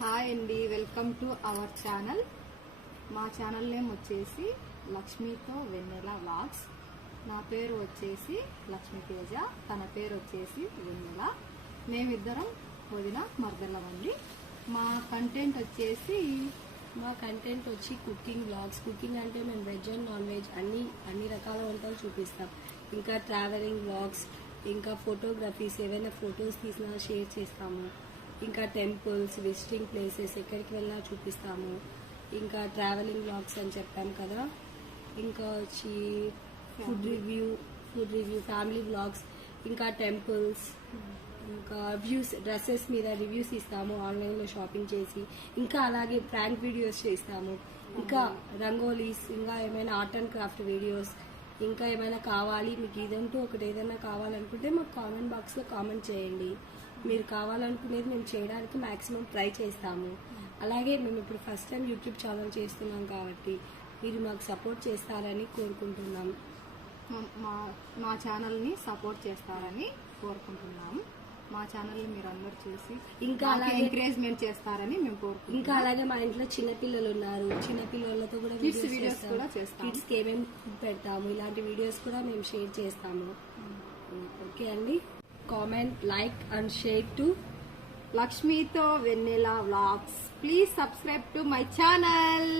Hi అండి, welcome to our channel. మా channel name వచ్చేసి లక్ష్మీతో వెన్నెల వ్లాగ్స్. నా పేరు వచ్చేసి లక్ష్మీ తేజ, తన పేరు వచ్చేసి వెన్నెల. మేమిద్దరం వదిన మరదలమండి. మా కంటెంట్ వచ్చి కుకింగ్ వ్లాగ్స్. కుకింగ్ అంటే మేము వెజ్ అండ్ నాన్ వెజ్ అన్ని రకాల వంటలు చూపిస్తాం. ఇంకా ట్రావెలింగ్ వ్లాగ్స్, ఇంకా ఫోటోగ్రఫీస్, ఏవైనా ఫొటోస్ తీసినా షేర్ చేస్తాము. ఇంకా టెంపుల్స్, విజిటింగ్ ప్లేసెస్ ఎక్కడికి వెళ్ళినా చూపిస్తాము. ఇంకా ట్రావెలింగ్ వ్లాగ్స్ అని చెప్పాం కదా. ఇంకా వచ్చి ఫుడ్ రివ్యూ, ఫ్యామిలీ వ్లాగ్స్, ఇంకా టెంపుల్స్, ఇంకా వ్యూస్, డ్రెస్సెస్ మీద రివ్యూస్ ఇస్తాము ఆన్లైన్లో షాపింగ్ చేసి. ఇంకా అలాగే ప్రాంక్ వీడియోస్ చేస్తాము. ఇంకా రంగోలీస్, ఇంకా ఏమైనా ఆర్ట్ అండ్ క్రాఫ్ట్ వీడియోస్, ఇంకా ఏమైనా కావాలి మీకు ఇదంటూ ఒకటి ఏదైనా కావాలనుకుంటే మాకు కామెంట్ బాక్స్లో కామెంట్ చేయండి. మీరు కావాలనుకునేది మేము చేయడానికి మ్యాక్సిమం ట్రై చేస్తాము. అలాగే మేము ఇప్పుడు ఫస్ట్ టైం యూట్యూబ్ ఛానల్ చేస్తున్నాం కాబట్టి మీరు మాకు సపోర్ట్ చేస్తారని కోరుకుంటున్నాం. మా ఛానల్ని సపోర్ట్ చేస్తారని కోరుకుంటున్నాము. మా ఛానల్ని మీరు అందరు చూసి ఇంకా అలాగే ఎంకరేజ్మెంట్ చేస్తారని మేము కోరుకుంటున్నాం. ఇంకా అలాగే మా ఇంట్లో చిన్నపిల్లలు ఉన్నారు, చిన్నపిల్లలతో కూడా వీడియోస్ కూడా చేస్తాం. కిడ్స్కి ఏమేమి పెడతాము, ఇలాంటి వీడియోస్ కూడా మేము షేర్ చేస్తాము. ఓకే అండి, comment, like and share to లక్ష్మీతో Vennela vlogs. Please subscribe to my channel.